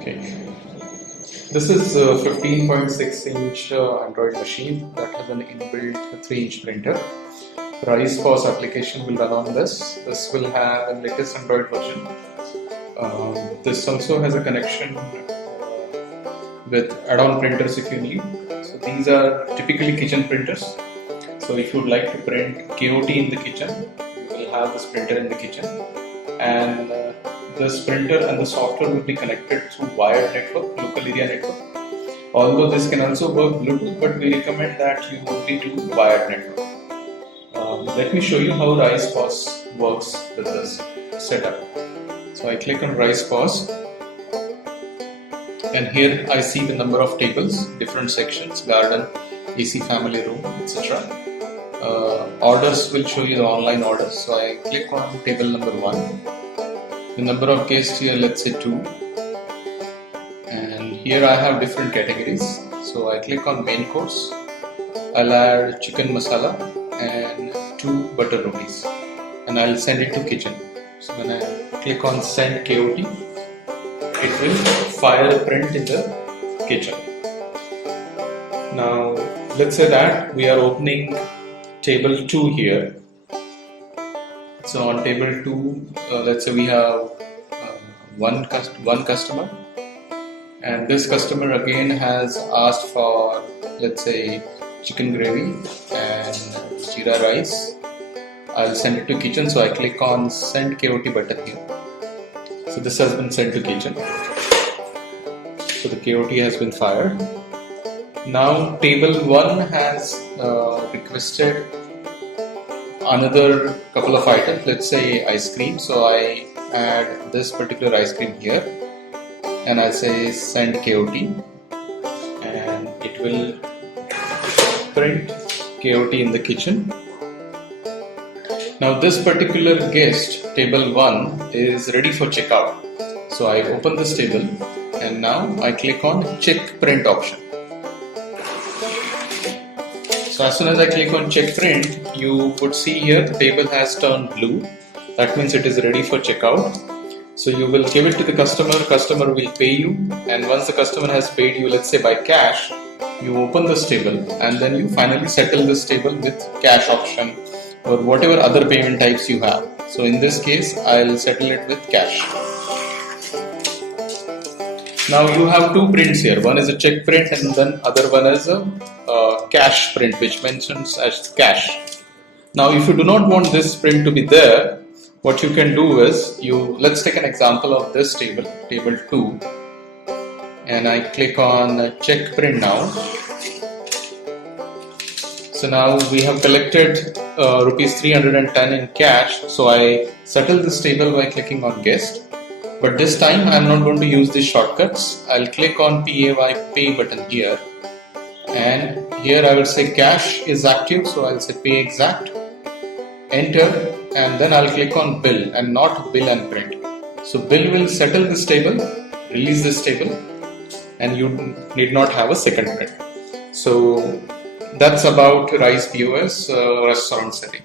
Okay, this is a 15.6-inch Android machine that has an inbuilt 3-inch printer. Rise POS application will run on this. This will have the latest Android version. This also has a connection with add-on printers if you need. So these are typically kitchen printers. So if you would like to print KOT in the kitchen, you will have this printer in the kitchen, and this printer and the software will be connected through wired network, local area network. Although this can also work Bluetooth, but we recommend that you only do wired network. Let me show you how Rise POS works with this setup. So I click on Rise POS, and here I see the number of tables, different sections, garden, AC family room, etc. Orders will show you the online orders. So I click on table number 1. The number of guests here, let's say 2. And here I have different categories. So I click on main course. I'll add chicken masala and 2 butter rotis, and I'll send it to kitchen. So when I click on send KOT, it will fire a print in the kitchen. Now let's say that we are opening table 2 here. So on table 2, let's say we have one customer, and this customer again has asked for, let's say, chicken gravy and jeera rice. I'll send it to kitchen, so I click on send KOT button here. So this has been sent to kitchen. So the KOT has been fired. Now table 1 has requested another couple of items, let's say ice cream. So I add this particular ice cream here, and I say send KOT, and it will print KOT in the kitchen. Now this particular guest, table 1, is ready for checkout. So I open this table, and now I click on check print option. So as soon as I click on check print, you would see here the table has turned blue. That means it is ready for checkout. So you will give it to the customer will pay you, and once the customer has paid you, let's say by cash, you open this table, and then you finally settle this table with cash option or whatever other payment types you have. So in this case, I'll settle it with cash. Now you have 2 prints here. One is a check print, and then other one is a cash print, which mentions as cash. Now if you do not want this print to be there, what you can do is, let's take an example of this table 2, and I click on check print now. So now we have collected rupees 310 in cash. So I settle this table by clicking on guest. But this time I'm not going to use these shortcuts. I'll click on pay button here, and here I will say cash is active, so I'll say pay exact, enter, and then I'll click on bill and not bill and print. So bill will settle this table, release this table, and you need not have a second print. So that's about Rise POS restaurant setting.